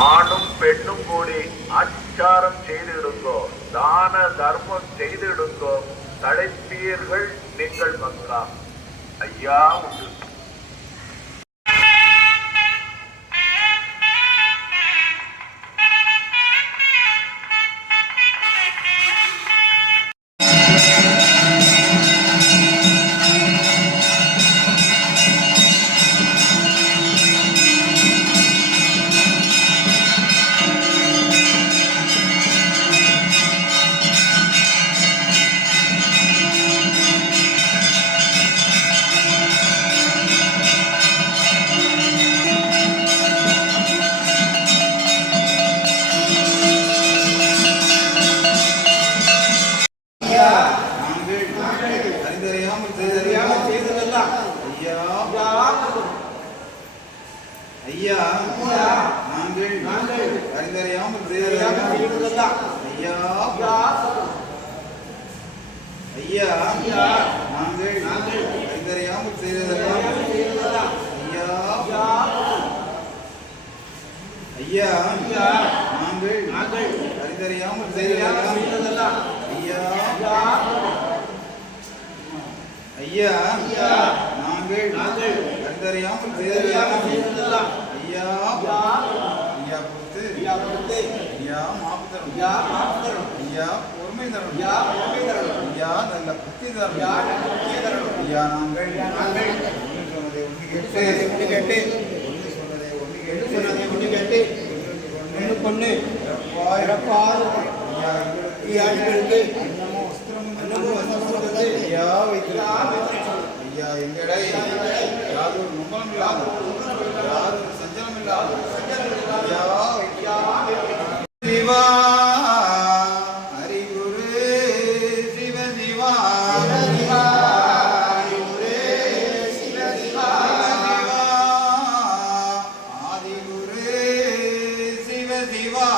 ஆணும் பெண்ணும் கூடி அச்சாரம் செய்திடுங்கோ, தான தர்மம் செய்திடுங்கோ, தடைப்பீர்கள் நீங்கள் மக்கா. ஐயா உண்டு. ஐயா நாங்கள் அறிந்தறியாமல் செய்ததெல்லாம் ஐயா ஐயா நாங்கள் அறிந்தறியாமல் செய்ததெல்லாம் ஐயா ஐயா நாங்கள் அறிந்தறியாமல் செய்ததெல்லாம் ஐயா ஐயா நாங்கள் அறிந்தறியாமல் செய்ததெல்லாம் ஐயா ஐயா பொறுத்து ஐயா மாப்பு தரும் ஐயா பொறுமை தரும் ஐயா நல்ல புத்தி தரும் ஐயா நாங்கள் சொன்னதை ஒன்று கேட்டு ஒன்று கேட்டு கொண்டு ஐயா எங்களுக்கு ஐயா ஐயா எங்களை யாதொரு நும்பலம் இல்லாத யாதொரு சஞ்சலம் இல்லாத ஐயா சிவா ஹரிகுரு சிவ சிவா ஆதிகுரு சிவ சிவா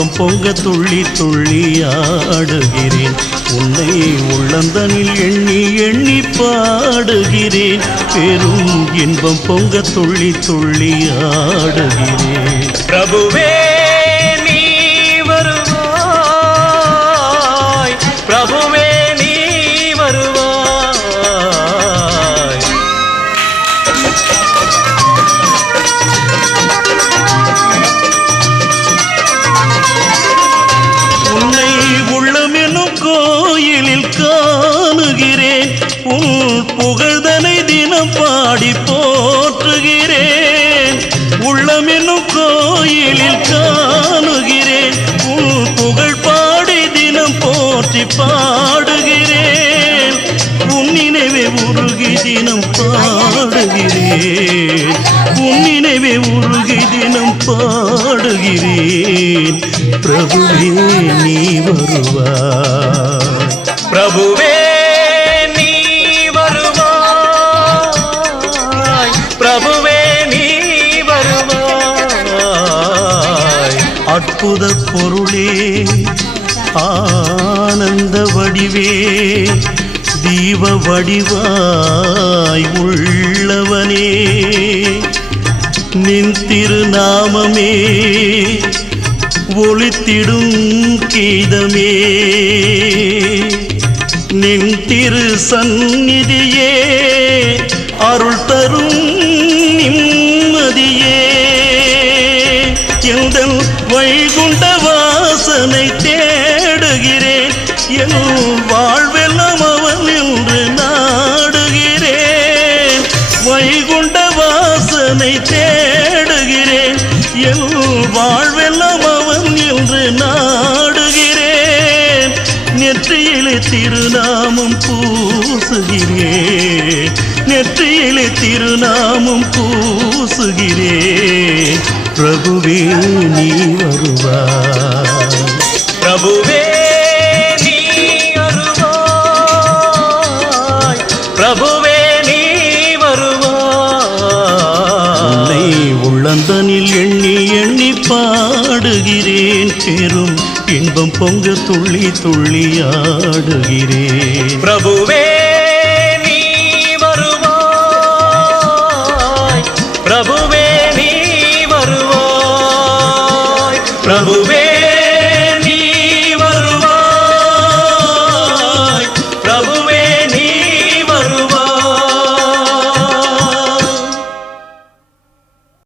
இன்பம் பொங்க துள்ளி துள்ளி ஆடுகிறேன். உன்னை உள்ளந்தனில் எண்ணி எண்ணி பாடுகிறேன். பெரும் இன்பம் பொங்க துள்ளி துள்ளி ஆடுகிறேன். பிரபுவே நீ வருவாய், பிரபுவே நீ வருவாய். உன்னை உள்ளமெனும் கோயிலில் காணுகிறேன். உன் புகழ்தனை தினம் பாடி போற்றுகிறேன். உள்ளமெனும் கோயிலில் காணுகிறேன். உன் புகழ் பாடி தினம் போற்றி பாடுகிறேன். உன் நினைவே உருகி தினம் பாடுகிறேன். உன் நினைவே உருகி தினம் பாடுகிறேன். பிரபுவே நீ வருவாய், பிரபுவே நீ வருவாய், பிரபுவே நீ வருவாய். அற்புத பொருளே ஆனந்த வடிவே தீப வடிவாய் உள்ளவனே நின் திருநாமமே ஒளித்திடும் கீதமே நின் திரு சந்நிதியே அருள் தரும் நிம்மதியே எந்தன் வைகுண்ட வாசனை தேடுகிறேன் என் வாழ்வெல்லாம் அவன் என்று நாடுகிறேன் வைகுண்ட வாசனை தேடுகிறேன் என் வாழ்வெல்லாம் அவன் என்று நாடுகிறேன் நெற்றியிலே திருநாமம் பூசுகிறேன் நெற்றியிலே திருநாமம் பூசுகிறேன் பிரபுவே நீ வருவாய் பிரபுவே நீ வருவாய் பிரபுவே நீ வருவாய் உன்னை உள்ளந்தனில் எண்ணி எண்ணி பாடுகிறேன் பெரும் இன்பம் பொங்க துள்ளி துள்ளி ஆடுகிறேன் பிரபுவே நீ வருவாய் பிரபுவே நீ வருவாய் பிரபுவே